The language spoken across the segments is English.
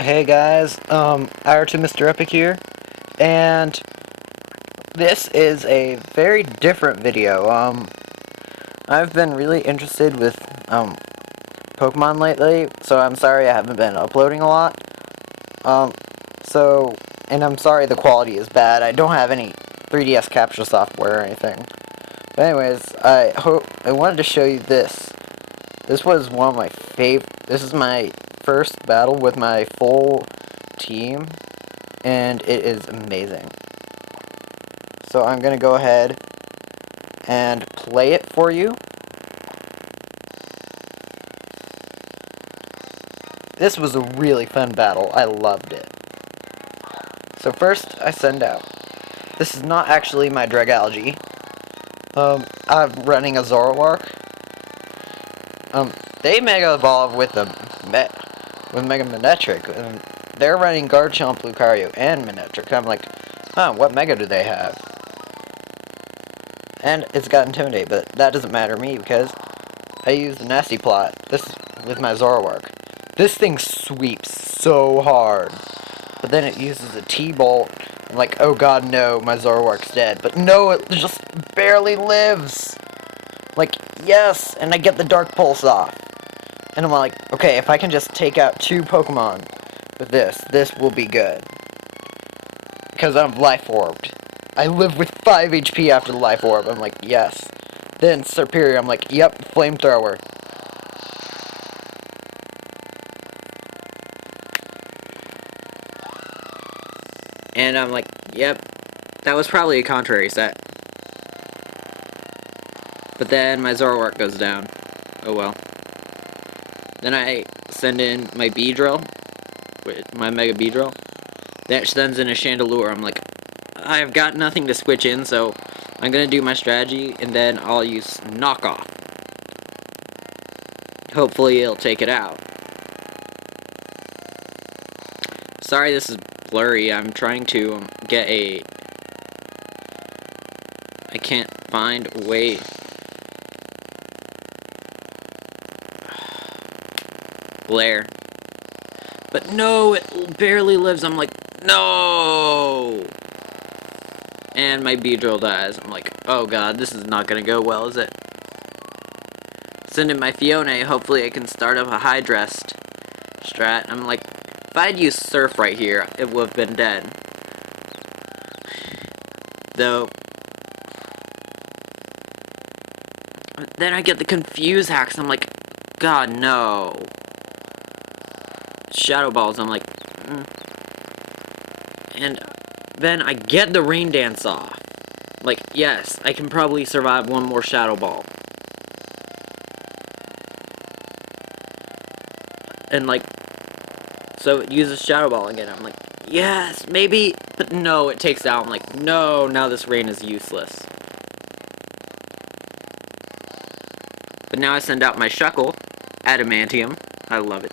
Hey guys, Ira2 Mr. Epic here, and this is a very different video. I've been really interested with, Pokemon lately, so I'm sorry I haven't been uploading a lot. Um, and I'm sorry the quality is bad. I don't have any 3DS capture software or anything. But anyways, I wanted to show you this. This was one of my this is my first battle with my full team, and it is amazing. So I'm going to go ahead and play it for you. This was a really fun battle. I loved it. So first, I send out. This is not actually my Dragalge. I'm running a Zoroark. They Mega Evolve with Mega Manectric, and they're running Garchomp, Lucario, and Manectric. I'm like, what Mega do they have? And it's got Intimidate, but that doesn't matter to me because I use the Nasty Plot. This with my Zoroark. This thing sweeps so hard, but then it uses a T-Bolt. I'm like, oh god, no, my Zoroark's dead. But no, it just barely lives. Like, yes, and I get the Dark Pulse off. And I'm like, okay, if I can just take out 2 Pokemon with this will be good. Because I'm Life Orbed. I live with 5 HP after the Life Orb. I'm like, yes. Then Serperior, I'm like, yep, Flamethrower. And I'm like, yep, that was probably a contrary set. But then my Zoroark goes down. Oh well. Then I send in my Beedrill, with my Mega Beedrill. That sends in a Chandelure. I'm like, I've got nothing to switch in, so I'm gonna do my strategy, and then I'll use Knockoff. Hopefully it'll take it out. Sorry this is blurry. I'm trying to get a... I can't find a way... Glare. But no, it barely lives. I'm like, no! And my Beedrill dies. I'm like, oh god, this is not gonna go well, is it? Send in my Fiona, hopefully I can start up a high-dressed strat. I'm like, if I'd used Surf right here, it would have been dead. Though, then I get the Confuse hacks. I'm like, god, no. Shadow Balls, I'm like, And then I get the Rain Dance off. Like, yes, I can probably survive one more Shadow Ball. And like, so it uses Shadow Ball again. I'm like, yes, maybe, but no, it takes out. I'm like, no, now this rain is useless. But now I send out my Shuckle, Adamantium. I love it.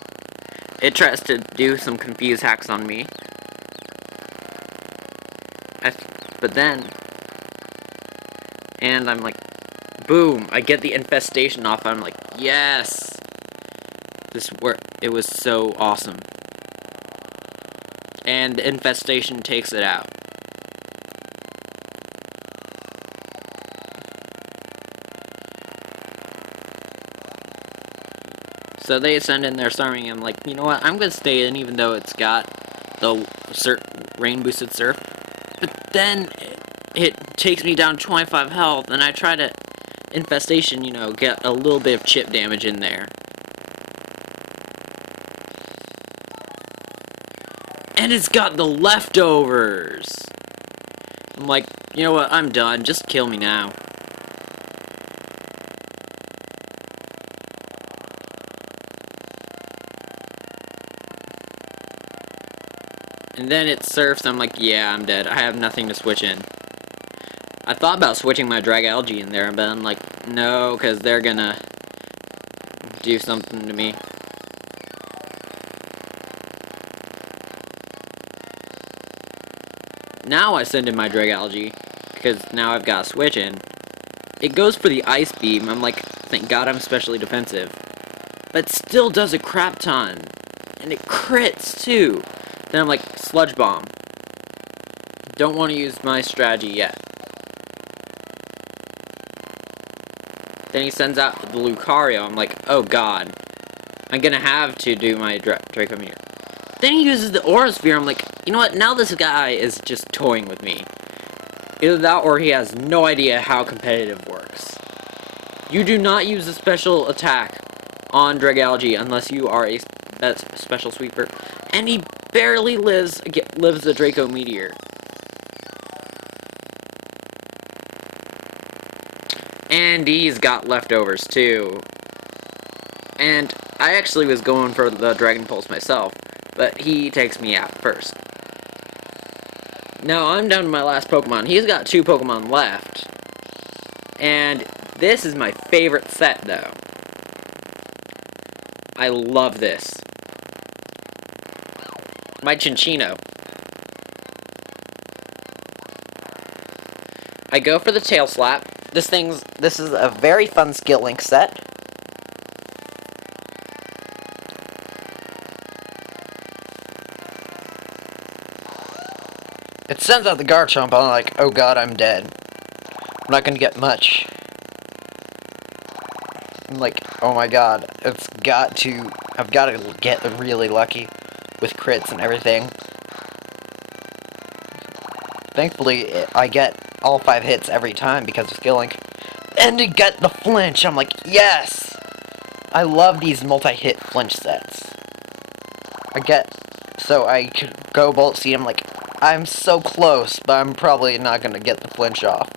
It tries to do some Confuse hacks on me. But then, and I'm like, boom, I get the Infestation off. I'm like, yes! This worked. It was so awesome. And the Infestation takes it out. So they send in their Starmie. I'm like, you know what? I'm gonna stay in even though it's got the rain boosted Surf. But then it takes me down 25 health, and I try to Infestation, you know, get a little bit of chip damage in there. And it's got the leftovers. I'm like, you know what? I'm done. Just kill me now. And then it surfs, I'm like, yeah, I'm dead. I have nothing to switch in. I thought about switching my Dragalge in there, but I'm like, no, because they're gonna do something to me. Now I send in my Dragalge, because now I've got a switch in. It goes for the Ice Beam. I'm like, thank God I'm specially defensive. But still does a crap ton. and it crits too. Then I'm like, Sludge Bomb. Don't want to use my strategy yet. Then he sends out the Lucario. I'm like, oh god. I'm gonna have to do my Draco Meteor. Then he uses the Aura Sphere. I'm like, you know what? Now this guy is just toying with me. Either that or he has no idea how competitive works. You do not use a special attack on Dragalge unless you are a special sweeper. And he barely lives the Draco Meteor. And he's got leftovers too. And I actually was going for the Dragon Pulse myself, but he takes me out first. Now I'm down to my last Pokemon. He's got 2 Pokemon left. And this is my favorite set though. I love this. My Cinccino. I go for the Tail Slap. This is a very fun skill link set. It sends out the Garchomp, I'm like, oh god, I'm dead. I'm not gonna get much. I'm like, oh my god, I've got to get really lucky with crits and everything. Thankfully, I get all 5 hits every time because of skill link. And to get the flinch, I'm like, yes! I love these multi-hit flinch sets. So I could go Bolt Seed, I'm like, I'm so close, but I'm probably not gonna get the flinch off.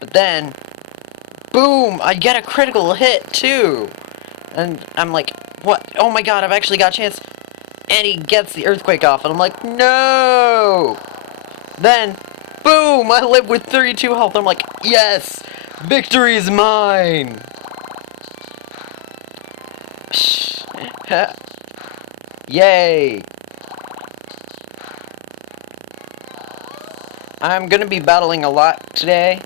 But then, boom! I get a critical hit, too! And I'm like, what? Oh my god, I've actually got a chance. And he gets the Earthquake off, and I'm like, no! Then, boom! I live with 32 health. I'm like, yes! Victory is mine! Yay! I'm gonna be battling a lot today,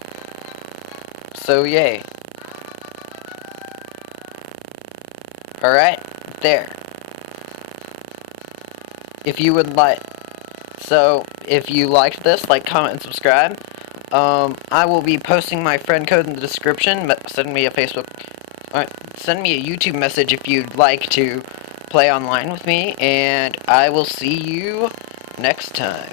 so yay. Alright, there. If you would like... So, if you liked this, like, comment, and subscribe. I will be posting my friend code in the description. Send me a send me a YouTube message if you'd like to play online with me, and I will see you next time.